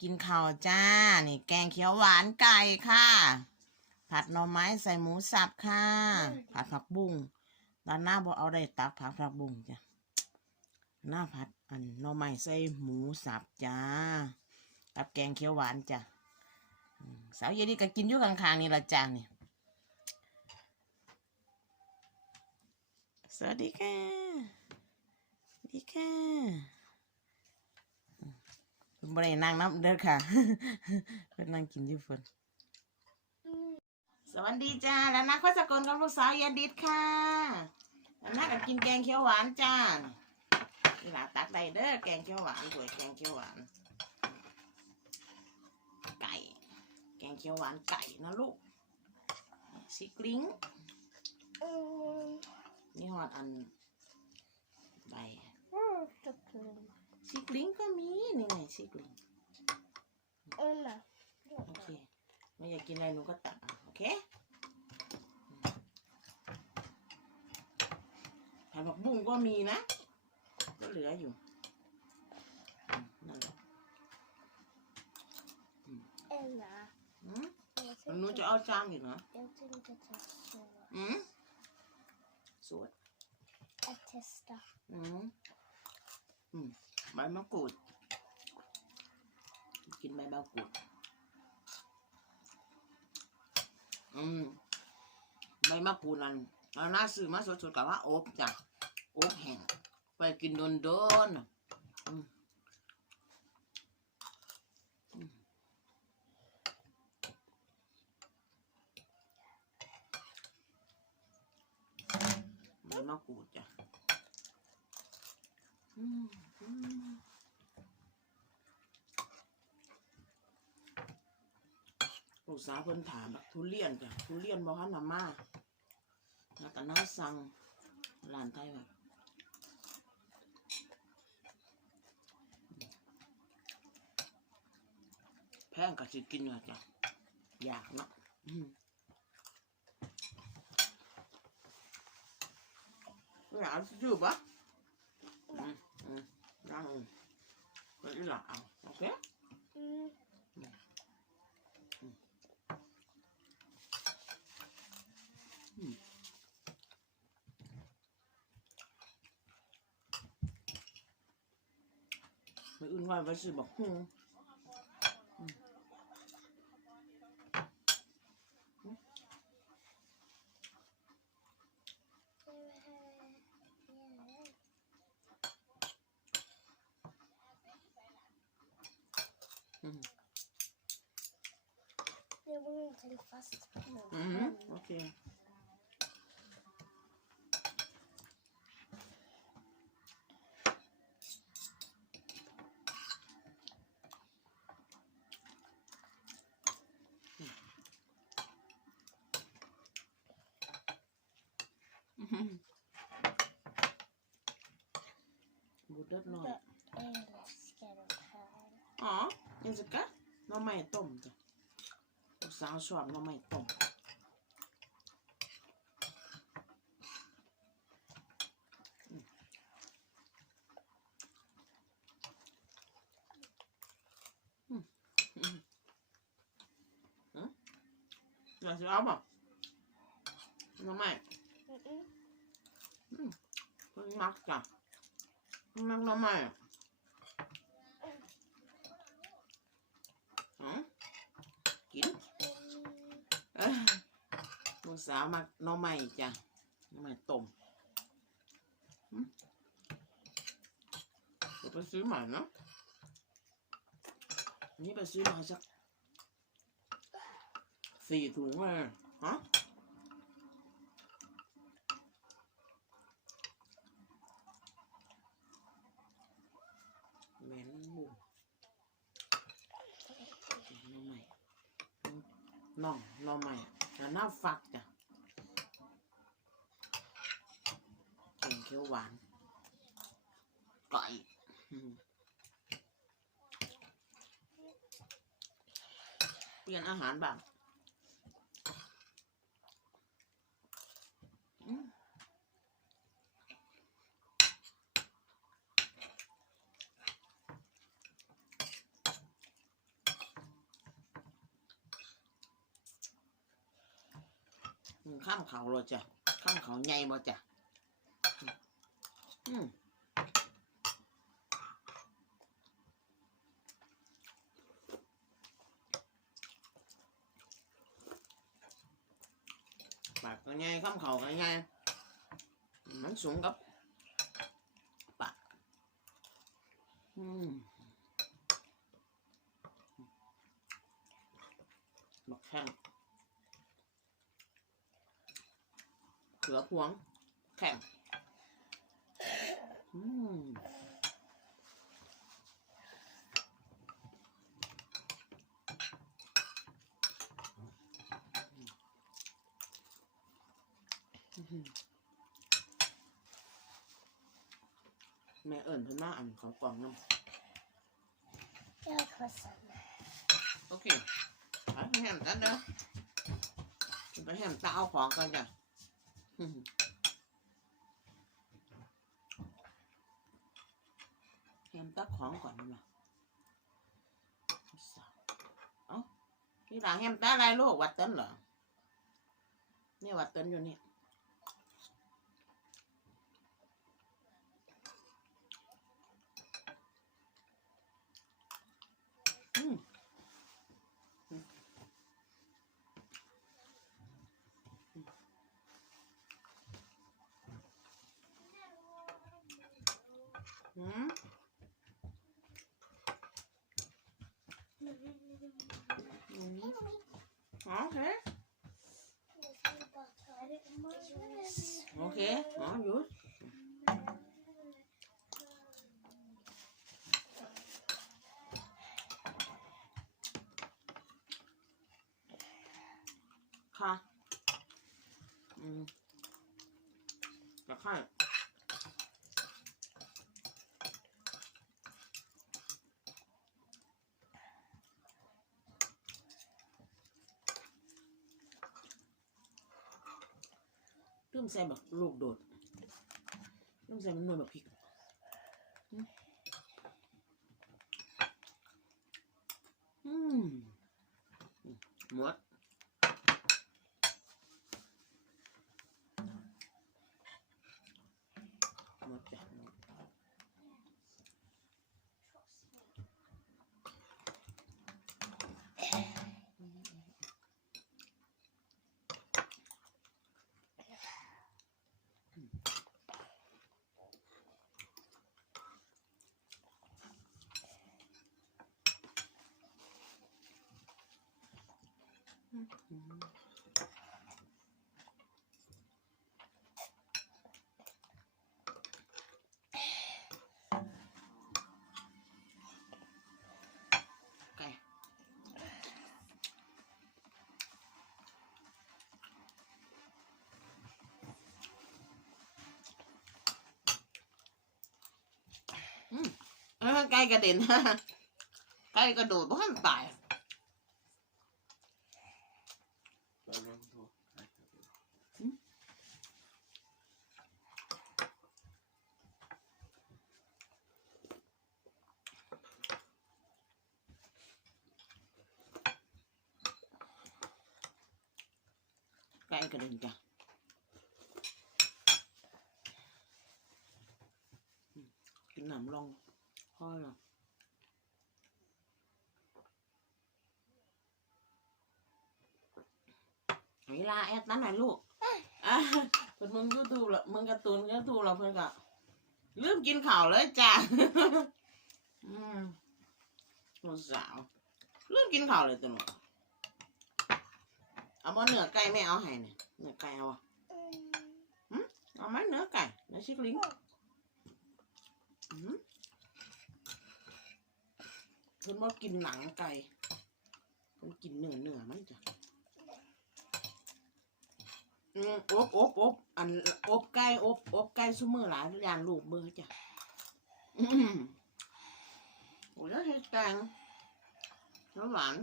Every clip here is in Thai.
กินข้าวจ้า นี่แกงเขียวหวานไก่ค่ะ ผัดหน่อไม้ใส่หมูสับค่ะ ผัดผักบุ้งด้านหน้าบอเอาได้ตักผักผักบุ้งจ้ะหน้าผัดอันหน่อไม้ใส่หมูสับจ้า กับแกงเขียวหวานจ้ะสาวเยดีก็กินอยู่ข้างๆนี่ละจ้านี่สวัสดีค่ะ ดีค่ะ บ่ได้นั่งน้ำเด้อค่ะเพิ่นนั่งกินอยู่เพิ่นสวัสดีจ้าแล้วนะข้อสกลกับลูกสาวยาดิดค่ะแล้วนะก็กินแกงเขียวหวานจ้านี่ล่ะตักได้เด้อแกงเขียวหวานถ้วยแกงเขียวหวาน ไก่ แกงเขียวหวานไก่นะลูกซิกลิงอืมนี่ฮอดอันใบ อืมจุกเลยซิกลิงก็มีนี่ไงซิกลิงอืมนะโอเคไม่อยากกินอะไรหนูก็ตักเอาโอเคผัดผักบุ้งก็มีนะ ก็เหลืออยู่อืมนั่นแหละเอ็นนะอืมแล้วหนูจะเอาจานอยู่เหรอเดี๋ยวจึงจะจะสวยอืมสวยเอเทสตาอืมอืม ใบมะกรูด กินใบมะกรูด อืมใบมะกรูดนั่นเอาหน้าซื้อมาสดๆกับว่าอบจ้ะอบแห้งไปกินโดนๆนะอืมอืมใบมะกรูดจ้ะ อืม ลูกสาวเพิ่นถามแบบทุเรียนจ้ะทุเรียนบ่ฮันนามาแล้วก็น่าสั่งร้านไทยแบบแพงก็สิกินว่าจ้ะอยากเนาะอืมอยากซื้อปะ นั่งไปอีหลังเอาโอเคอืมไม่อื่นว่าไว้สิบอกฮู เดี๋ยวมึงจะฟาสต์อื สังจะกะหน้ำไม้ต้มจ้ะลูกสาวชอบน้ำไม้ต้มอืมอืมอืมอืมอยากจะเอาป่ะหน้ำไม้อืมอืมอืมเพิ่งมักจ้ะมักน้ำไม้อะอ๋อกิน ลูกสาวมาหน้องใหม่จ้ะน้องใหม่ต้มเดี๋ยวไปซื้อใหม่เนาะนี่ไปซื้อมาสักสี่ถุงเลยฮะแม่นบุ่มห น่องน่องใหม่แต่หน้าฟักจ้ะแกงเขียวหวานไก่เปลี่ยนอาหารบ้างอืม อืมข้าม เขาเลยจ้ะข้ามเขาใหญ่บ่จ้ะอืมปากก็ใหญ่ข้ามเขาก็ใหญ่มันสูงกับปากอืมบักแข้ง เขือพวง แข็งอืมแม่เอิญเพิ่นมาอันเขากล่องน้ Jag har samma. ำโอเคไปไปแฮมกันเด้อไปแฮมตาเอาของกันจ้ะ อืมแฮมตักของก่อนดีกว่าเอ้าที่หลังแฮมตาอะไรลูกวัดเต้นเหรอ นี่วัดเต้นอยู่เนี่ยอืม อืมอืม อ๋อโอเคโอเคอ๋อหยุดค่ะ อืมตะไคร้เริ่ม ใส่แบบลูกโดดเริ่มใส่มันนวลแบบพริกอืมอืมหมด มเออไก่กระเด็นไก่กระโดดบ้านตายไก่กระเด็นจ้ะกินน้ำลองพ่อเหรอ เวลาแอดนั้นหน่อยลูกอะเพิ่นมึงยูทูบละมึงการ์ตูนยูทูบละเพิ่นก็ลืมกินข้าวเลยจ้ะอืมลูกสาวลืมกินข้าวเลยตัวหนูเอาบ่เนื้อไก่ไม่เอาให้เนี่ยเนื้อไก่เอาอะเอาไหมเนื้อไก่เนื้อชิคลิงอืมเพิ่นบ่กินหนังไก่เพิ่นกินเนื้อเนื้อมันจ้ะ อืมอบอบอบอันอบไก่อบอบไก่ซุมือหลายยานลูกเบื่อจ้ะอืมโอ้ยแล้วเฮ็ดแกงแล้วหวาน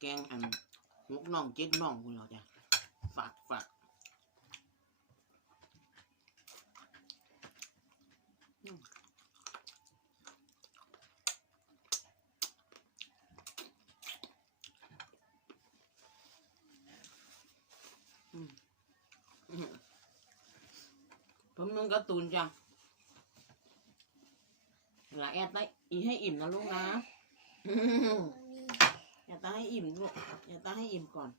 แกงอันหกน่องเจ็ดน่องคุณเราจ้ะฝากฝาก ผมมึงการ์ตูนจ้ะหลาแอดได้อีให้อิ่มนะลูกนะอืม Mommy. อย่าตั้งให้อิ่มลูกอย่าตั้งให้อิ่มก่อน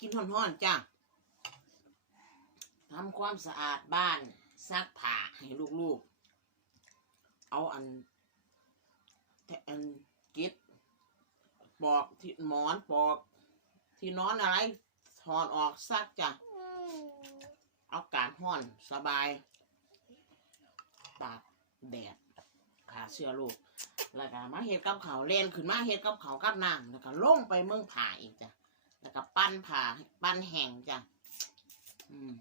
กินห่อนๆจ้ะทำความสะอาดบ้านซักผ้าให้ลูกๆ เอาอันแทอัน กิดปอกที่หมอนปอก ที่นอนอะไรถอดออกซักจ้ะ Mm. อากาศห้อนสบายปากแดดขาเสื้อลูกแล้วก็มาเฮ็ดกับเขาเล่นขึ้นมาเฮ็ดกับเขากับน้ำแล้วก็ลงไปเมืองผ่าอีกจ้ะแล้วก็ปั้นผ่าปั้นแห้งจ้ะอืม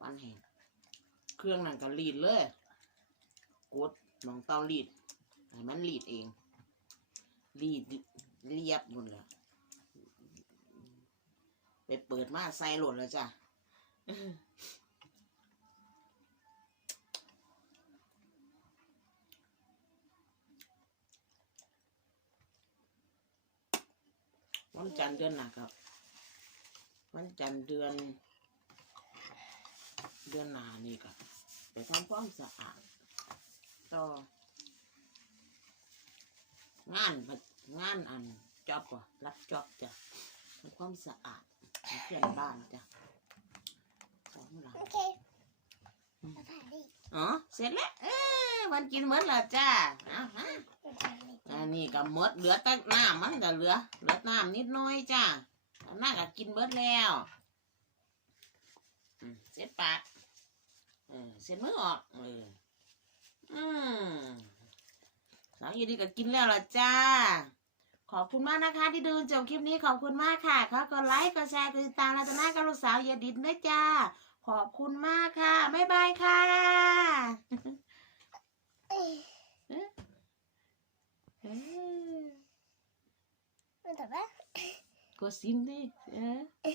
ปั้นแห้งเครื่องนั่นก็รีดเลยกดน้องเตารีด ให้มันรีดเอง รีดเรียบหมดเลยไปเปิดมาใส่หล่นแล้วจ้ะวันจันทร์เดือนหนักครับ วันจันทร์เดือน เดือนหนานี่ก็ไปทำความสะอาดต่อ งานงานอันจอบว่ะรับจอบจ้ะทำความสะอาดให้เพื่อนบ้านจ้ะสองหลัง Okay. Mm. I'm ready. อ๋อเสร็จแล้วเออมันกินหมดแล้วจ้าเอาฮะอันนี้ก็หมดเหลือแต่น้ำมันก็เหลือเหลือน้ำนิดหน้อยจ้าอันน่าก็กินเบิดแล้วอืมเสร็จปากเออเสร็จมือออกเอออืม สาวยีดีก็กินแล้วล่ะจ้า ขอบคุณมากนะคะ ที่ดูจบคลิปนี้ขอบคุณมากค่ะขอกดไลค์กดแชร์กดติดตามเราจะน่ากับลูกสาวเยดินด้วยจ้า ขอบคุณมากค่ะบ๊ายบายค่ะเออ Vänta,